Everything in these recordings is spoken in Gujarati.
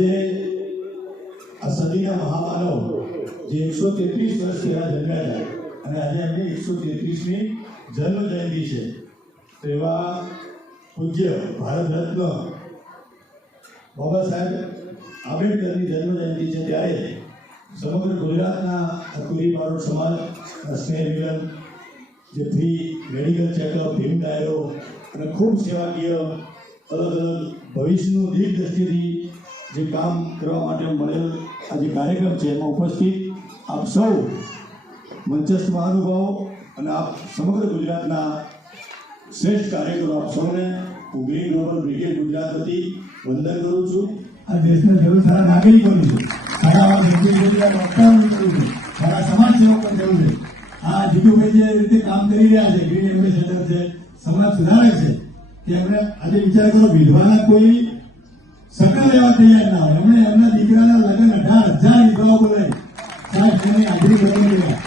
આજે આ સદીના મહામાનવ જે 133 વર્ષ પહેલા જન્મ્યા હતા અને આજે એમની 133મી જન્મ જયંતિ છે, તો એવા પૂજ્ય ભારત રત્ન બાબા સાહેબ આંબેડકરની જન્મ જયંતિ છે, ત્યારે સમગ્ર ગુજરાતના કુરી બારોટ સમાજ સ્નેહ મિલન, જે ફ્રી મેડિકલ ચેકઅપ, ભીમ ડાયરો અને ખૂબ સેવાકીય અલગ અલગ ભવિષ્યનું દીર્ઘ દ્રષ્ટિથી જે કામ કરવા માટે મળેલ આ જે કાર્યક્રમ છે, એમાં ઉપસ્થિત આપ સૌ મંચસ્થ મહાનુભાવો અને આપ સમગ્ર ગુજરાતના શ્રેષ્ઠ કાર્યકરો, આપ સૌને હું ગ્રીન ગ્લોબલ બ્રિગેડ ગુજરાત વતી વંદન કરું છું. આ દેશના જરૂર સારા નાગરિકોની છે, સારા ડોક્ટરોની જરૂર છે, સારા સમાજ સેવકોની જરૂર છે. આ જીતુભાઈ જે રીતે કામ કરી રહ્યા છે, ગ્રીન એમ્બેસેડર છે, સમાજ સુધારક છે, કે એમણે આજે વિચાર કરો, વિધવાના કોઈ સગા લેવા તૈયાર ના હોય, એમણે એમના દીકરાના લગ્ન 18,000 વિધવાઓ બોલાવી સાહેબ તેની હાજરી બની રહ્યા.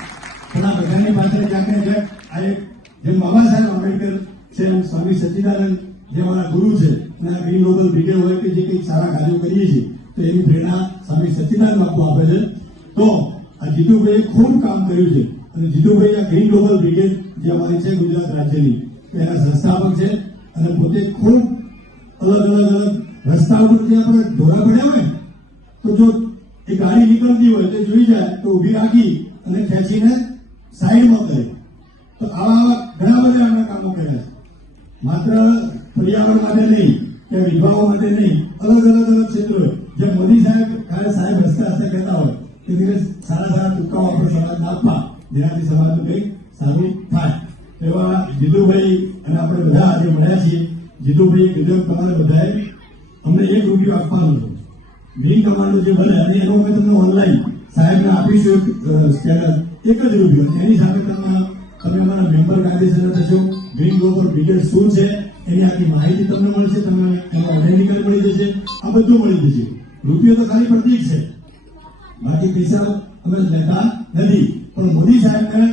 પણ આ બધાની પાછળ ક્યાંક ને ક્યાંક આ એક જેમ બાબા સાહેબ આંબેડકર છે, સ્વામી સચ્ચિદાનંદ જે મારા ગુરુ છે, અને આ ગ્રીન ગ્લોબલ બ્રિગેડ હોય કે જે કંઈક સારા કાર્યો કરીએ છીએ, તો એની પ્રેરણા સ્વામી સચ્ચિદાનંદ બાપુ આપે છે. તો આ જીતુભાઈએ ખૂબ કામ કર્યું છે, અને જીતુભાઈ આ ગ્રીન ગ્લોબલ બ્રિગેડ જે અમારી છે ગુજરાત રાજ્યની, એના સંસ્થાપક છે, અને પોતે ખૂબ અલગ રસ્તા ઉપર જે આપણે ઢોરા પડ્યા હોય, તો જો એ ગાડી નીકળતી હોય તો જોઈ જાય તો ઊભી રાખી અને ખેંચીને સાઈડમાં કરે. તો આવા ઘણા બધા એમણે કામો કર્યા છે, માત્ર પર્યાવરણ માટે નહીં કે વિધવાઓ માટે નહીં, અલગ ક્ષેત્રો. જેમ મોદી સાહેબ સાહેબ હસતા હસતા કહેતા હોય કે દિવસ સારા ટૂંકાઓ આપણે સમાજને આપવા, જેનાથી સમાજનું કંઈક સારું થાય. એવા જીતુભાઈ અને આપણે બધા આજે મળ્યા છીએ. જીતુભાઈ કીધું તમારે બધાએ અમને ₹1 આપવાનો છે. ગ્રીન કમાન્ડો જે બને અને એનો અમે તમને ઓનલાઈન સાહેબને આપીશું સ્કેનર, ₹1. એની સામે તમે અમારા મેમ્બર કાયદેસર થશો. ગ્રીન ગ્લોબલ બ્રિગેડ શું છે એની આખી માહિતી તમને મળશે, તમને એનો આઈડેન્ટિટી મળી જશે, આ બધું મળી જશે. રૂપિયો તો ખાલી પ્રતીક છે, બાકી પૈસા અમે લેતા નથી. પણ મોદી સાહેબને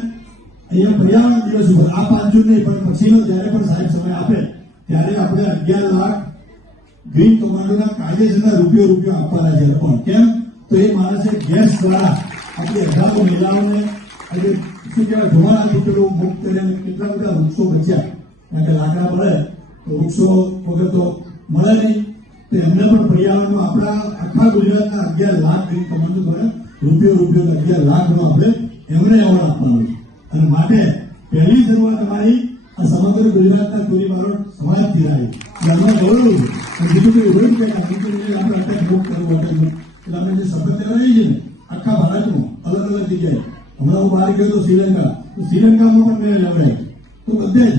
અહીંયા પર્યાવરણ દિવસ ઉપર આ 5 જૂન નહીં પણ પછીનો જ્યારે પણ સાહેબ સમય આપે ત્યારે આપણે 11 લાખ ગ્રીન કમાન્ડોના કાયદેસરના રૂપિયો આપવાના છે. પણ કેમ? તો એ માણસે ગેસ દ્વારા આપણી 18 મહિલાઓને શું કહેવાય ધોવાના તૂટેલું મુક્ત કરીને કેટલા બધા વૃક્ષો બચ્યા. કારણ કે લાકડા મળે તો વૃક્ષો વગર તો મળે નહીં. તો એમને પણ પર્યાવરણમાં આપણા આખા ગુજરાતના 11 લાખ ગ્રીન કમાન્ડો દ્વારા રૂપિયો 11 લાખનો આપણે એમને એવોર્ડ આપવાનો છે. અને માટે પહેલી શરૂઆત અમારી આ સમગ્ર ગુજરાતના કોરી બારોટ સમાજથી આવી. એટલે અમને ગૌરવ છે. બીજું કોઈ રોજ કંઈ આપણે અત્યારે ભોગ કરવું હતું એટલે અમે જે શપથ લેવાઈ છે ને આખા ભારતમાં અલગ જગ્યાએ, હમણાં હું બહાર ગયો તો શ્રીલંકામાં પણ મેં લેવડાય, તો બધે જ.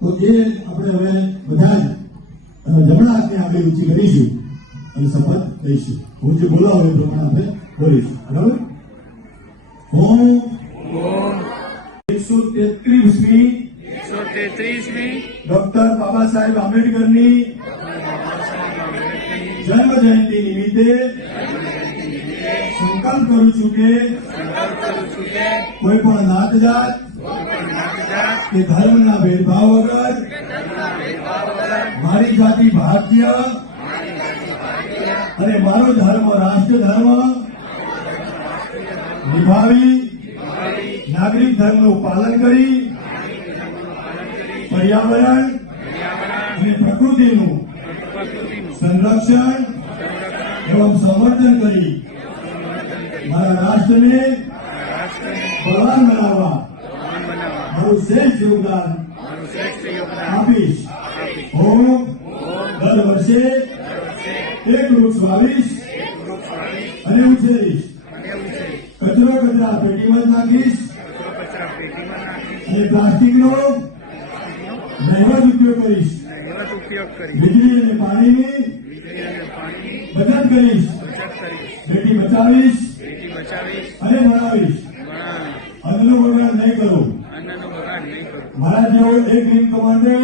તો એ આપણે હવે બધા જ જમણા હાથની આગળ ઊંચી કરીશું અને શપથ લઈશું. હું જે બોલાવું એ પ્રમાણે આપણે બોલીશું. બરાબર? હું 133મી ડોક્ટર બાબા સાહેબ આંબેડકરની જન્મ જયંતિ નિમિત્તે સંકલ્પ કરું છું કે કોઈ પણ નાત જાત કે ધર્મના ભેદભાવ વગર મારી જાતિ ભારતીય અને મારો ધર્મ રાષ્ટ્ર ધર્મ નિભાવી નાગરિક ધર્મનું પાલન કરી પર્યાવરણ અને પ્રકૃતિનું સંરક્ષણ એવં સંવર્ધન કરી મારા રાષ્ટ્રને બળવાન બનાવવા મારું શ્રેષ્ઠ યોગદાન આપીશ. હું દર વર્ષે 1 વૃક્ષ વાવીશ અને ઉછેરીશ. કચરો કચરા પેટીમાં નાખીશ અને પ્લાસ્ટિકનો નહિવત ઉપયોગ કરીશ. વીજળી અને પાણીની બચત કરીશ. બેટી બચાવીશ અને ભણાવીશ. અન્નનો બગાડ નહીં કરું. મારા જેવો એક ગ્રીન કમાન્ડો